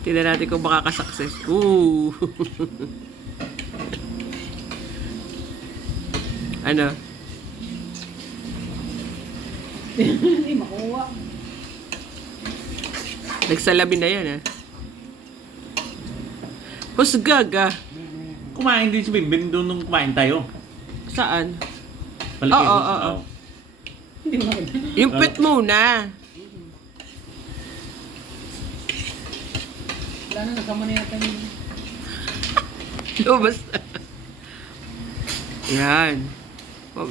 Tingnan natin kung makakasuccess. Ooh. Ano? Hindi makuha. Nagsalamin na yan, ah. Husgaga. Kumain din si Bimbing doon nung kumain tayo. Saan? Palagi. Oo. Hindi makita. Yung pet muna. Wala na, nasama na yata yun. Lumabas na. Yan.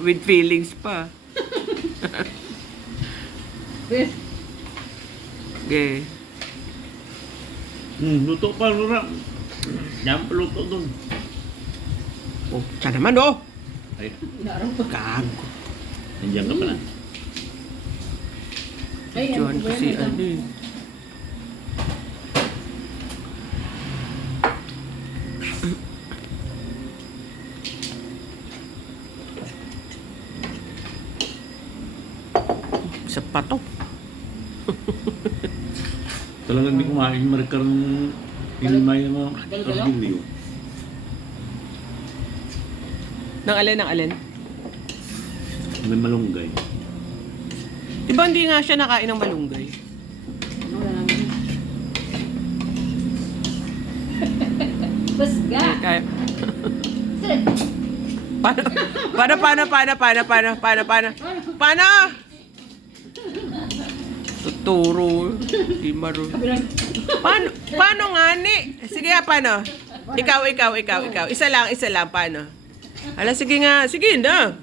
With feelings pa. Bes, Okay. Luto pa, Lura. Yan pa luto doon. Oh, siya naman, oh. Ay, inaaraw pa. Gago. nandiyan ka pala. Ay, ano Diyan ba kasi yan? ano eh. Sa patok. Talagang hindi kumain. Marikar ng ilimay ng mga kardilyo. Nang alin, nang alin? May malunggay. Diba hindi nga siya nakain ng malunggay? Ano na lang yun? Basga! Kaya, Sir, paano? Tuturo. Di marunong. kabilang. Paano nga ni? Sige nga, paano? Ikaw. Isa lang, paano? Hala, sige nga. Sige na.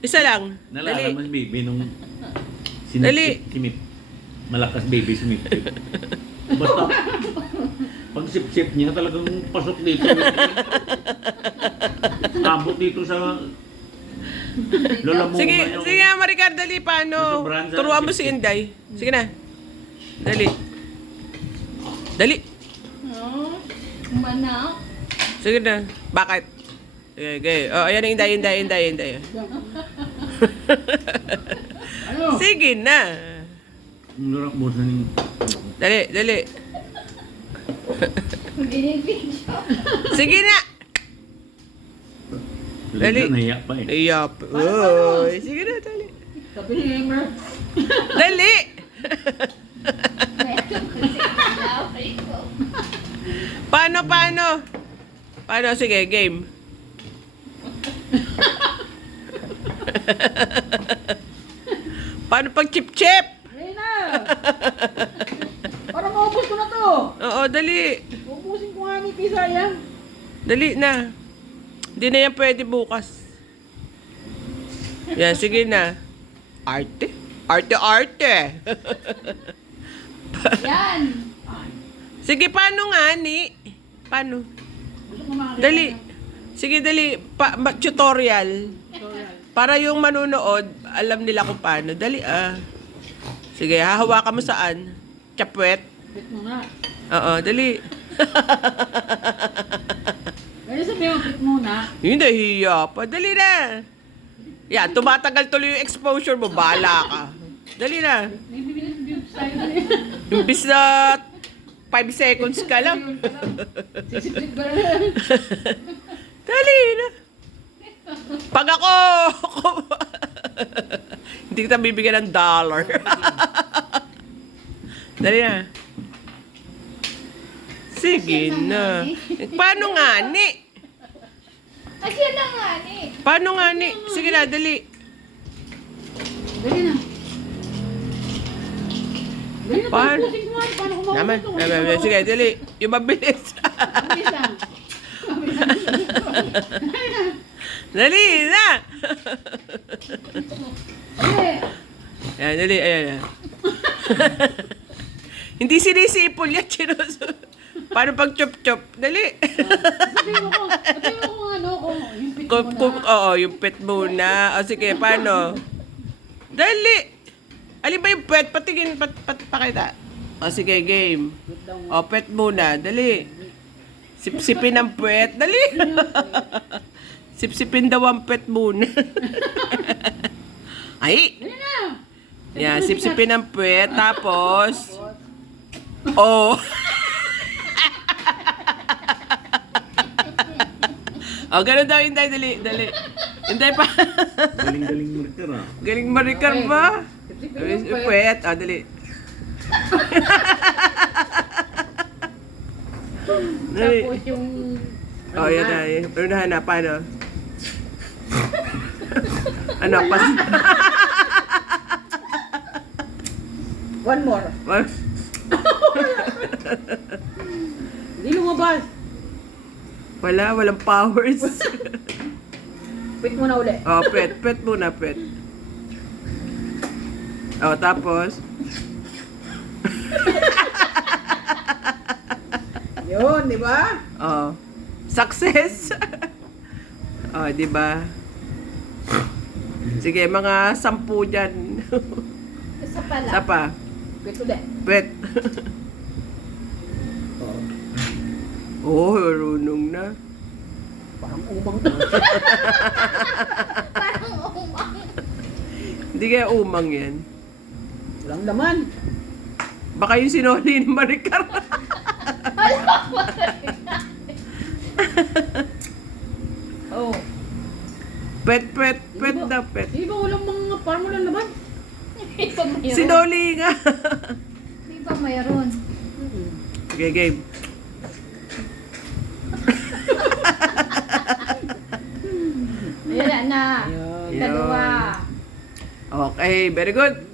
Isa lang. Nalala mo si Baby nung Dali. sinip. Malakas Baby sumipsip. Basta pag sip-sip niya talagang pasok dito. Tabot dito sa lola mo. Sige nga, Maricar, dali, paano? Sobrang Turuan mo si Inday. Sige na. Dali. Oh, manak. Sige na. Bakit? Okay. Oh, ayan ang Inday. Ano? Sige na. Ang larak mo sa ning... Dali. Binibidyo. Sige na. Dali. Nahiya pa eh. Iyap. Oy, sige na, dali. Sabi ni Emer. Dali. Paano? Paano? Sige, game. Paano pag chip-chip? Ayun na! Parang maubos ko na to. Oo, dali. Ubusin ko nga ni Pisa yan. Dali na. Hindi na yan pwede bukas. Yan, sige na. Arte. Yan! Sige, paano nga, ni? Paano? Gusto ko makakita Dali. na. Sige, dali. Tutorial. Tutorial. Para yung manunood, alam nila kung paano. Dali, Sige, hahawakan mo saan? Chapwet? Bit mo nga. Oo, dali. Kaya sabi mo, bit muna. Hindi, hiya pa. Dali na. Yan, tumatagal tuloy yung exposure mo. Bala ka. Dali na. May bibilis tayo na yun. Imbis na 5 seconds ka lang. Sisiplit ba na? Dali na. Pag ako hindi kita bibigyan ng $. Dali na. Sige na. Paano nga, ni? Asya na nga ni. Paano nga, ni? Sige na, dali. Dali na. Dali na, Paano? ubusin ko nga. Paano ko Naman. maubos? Sige, dali. Yung mabilis. Mabilis lang. Dali na. Dali. Ayan, dali. Ayan. Hindi sinisipol yan. Paano pag chop-chop? Dali. Sabihin mo kung ano, kung yung pit mo na. Oo, yung pet muna. O sige, paano? Dali. Alin ba yung pet? Patingin, pakita. O sige, game. Wait lang. O, pet muna. Dali. Sipsipin ang pet. Dali. Sipsipin daw ang pet muna. Ay! Dali na. Yan, sipsipin ang pet. Tapos, oh. Oh, ganun daw, Inday. Dali, dali. Inday pa. Galing-galing mo rin ah. Galing marikar ba? Sipsipin yung Pwet. Oh, dali. Dali. Tapos yung... Oh, yan na. Unahan na. Paano? Ano? Pas... One more. Hindi lumabas. Wala, walang powers. Wait mo na uli. Oh, pet muna, pet. Oh, tapos? Yun, di ba? Oh. Success. Oh, di ba? Sige, mga 10 dyan. Isa pala. Isa pa. Wait uli. Pet. Oh, marunong na. Parang umang to. Parang umang. Hindi kaya umang yan. Walang laman. Baka yung sinoli ni Maricar. Oh. Pet na pet. Di ba walang mga parang walang laman? Di ba mayroon? Sinoli nga. Di ba mayroon? Okay, game. Ayan na. Ayun. Dalawa. Okay, very good.